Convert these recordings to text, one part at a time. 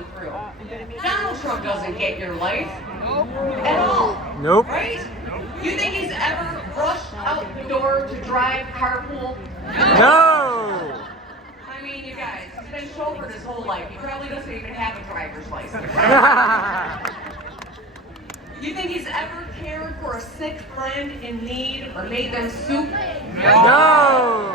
going through. Donald Trump doesn't get your life at all. Nope. Right? You think he's ever rushed out the door to drive carpool? No! I mean, you guys, he's been chauffeured his whole life. He probably doesn't even have a driver's license. You think he's ever cared for a sick friend in need or made them soup? No!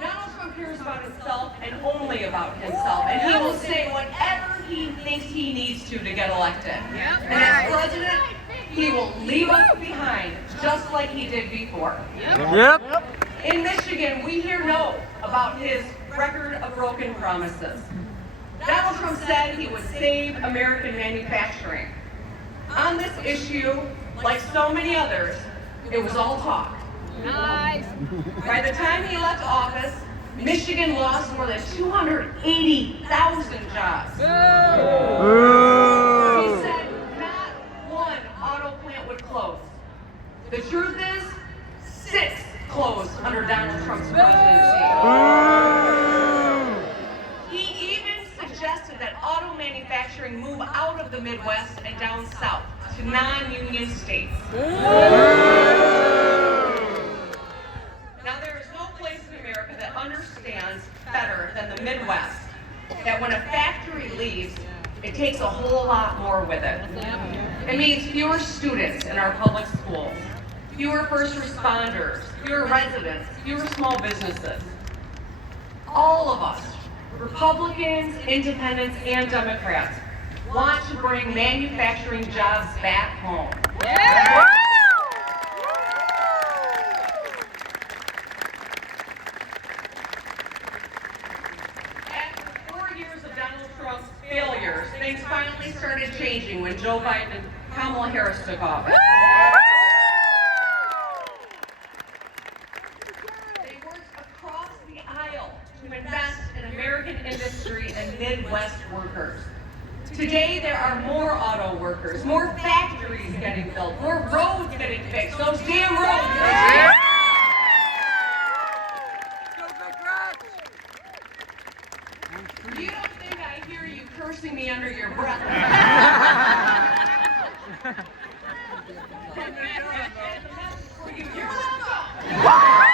Donald Trump cares about himself and only about himself, and he will say whatever he thinks he needs to get elected. And as president, he will leave us behind, just like he did before. Yep. In Michigan, we hear no about his record of broken promises. Donald Trump said he would save American manufacturing. On this issue, like so many others, it was all talk. Nice. By the time he left office, Michigan lost more than 280,000 jobs. He said not one auto plant would close. The truth is, 6 closed under Donald Trump's presidency. He even suggested that auto manufacturing move out of the Midwest and down south to non-union states. Now, there is no place in America that understands better than the Midwest that when a factory leaves, it takes a whole lot more with it. It means fewer students in our public schools, fewer first responders, fewer residents, fewer small businesses. All of us, Republicans, independents, and Democrats, want to bring manufacturing jobs back home. After 4 years of Donald Trump's failures, things finally started changing when Joe Biden and Kamala Harris took office. They worked across the aisle to invest in American industry and Midwest workers. Today, there are more auto workers, more factories getting built, more roads getting fixed. Those damn roads! You don't think I hear you cursing me under your breath? You're welcome!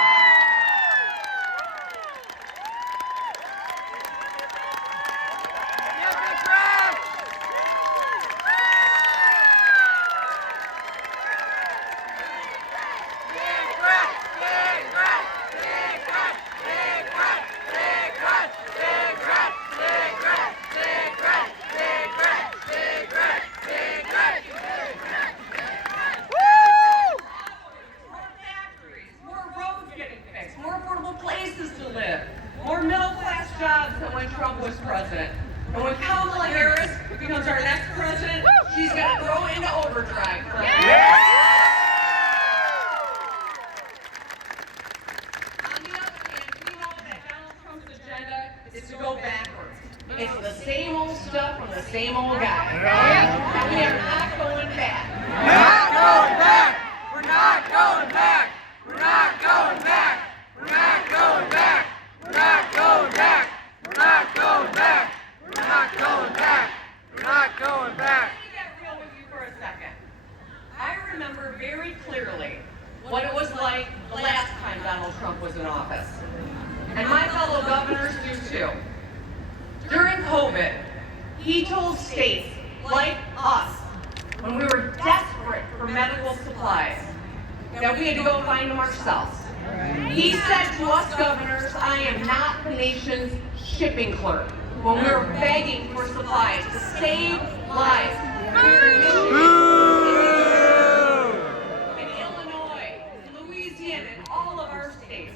Jobs than when Trump was president. And when Kamala Harris becomes our next president, she's going to throw into overdrive. On the other hand, we know that Donald Trump's agenda is to go backwards. It's the same old stuff from the same old guy. And we are not going back. We're not going back! We're not going back! We're not going back! We're not going back! We're not going back! We're not going back! We're not going back! We're not going back! Let me get real with you for a second. I remember very clearly what it was like the last time Donald Trump was in office. And my fellow governors do too. During COVID, he told states like us, when we were desperate for medical supplies, that we had to go find them ourselves. He said to us governors, I am not the nation's shipping clerk, when we were begging for supplies to save lives here in Michigan, in Illinois, in Louisiana, in all of our states.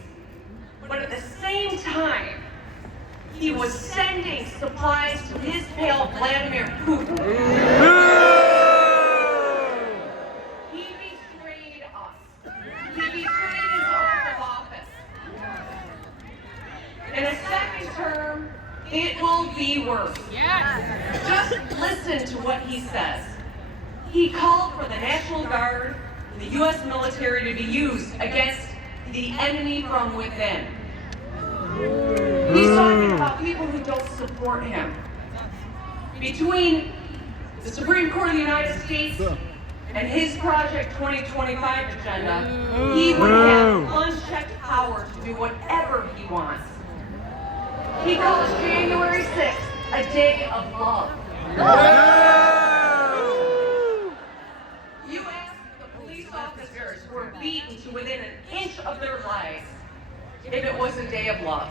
But at the same time, he was sending supplies to his pal Vladimir Putin. He betrayed us. He betrayed his oath of office. In a second term, it will be worse. Just listen to what he says. He called for the National Guard and the U.S. military to be used against the enemy from within. He's talking about people who don't support him. between the Supreme Court of the United States and his Project 2025 agenda, he would have unchecked power to do whatever he wants. He calls January 6th a day of love. You ask the police officers who were beaten to within an inch of their lives if it was a day of love.